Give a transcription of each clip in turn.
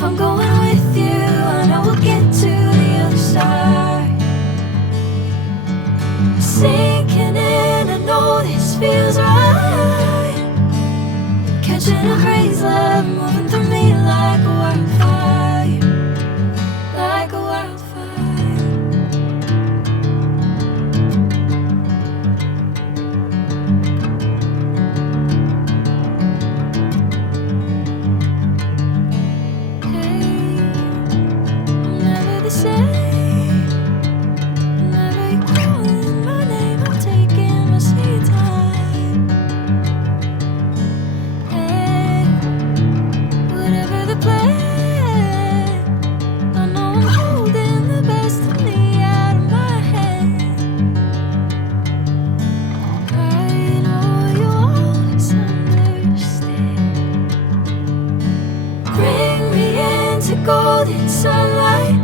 If I'm going with you, I know we'll get to the other side. Sinking in, I know this feels right. Catching a crazy love, moving through me like a wildfire, like a wildfire. Hey, I'm never the same. Whenever you're calling my name, I'm taking my sweet time. Hey, whatever the plan, I know I'm holding the best of me out of my hand. I know you always understand. Bring me into golden sunlight.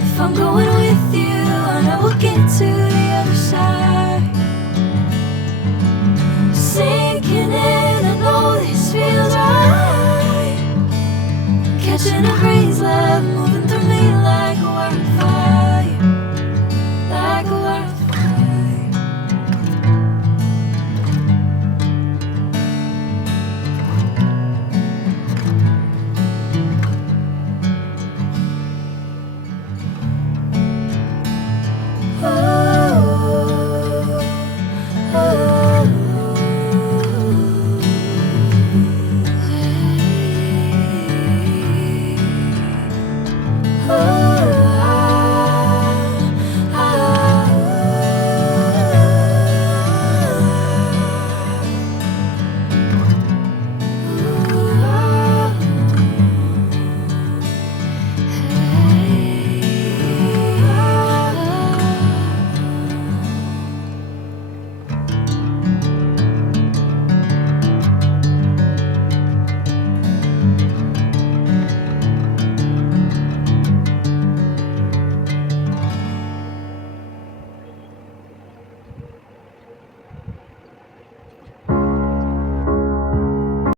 If I'm going with you, I know we'll get to the other side. Sinking in, I know this feels right.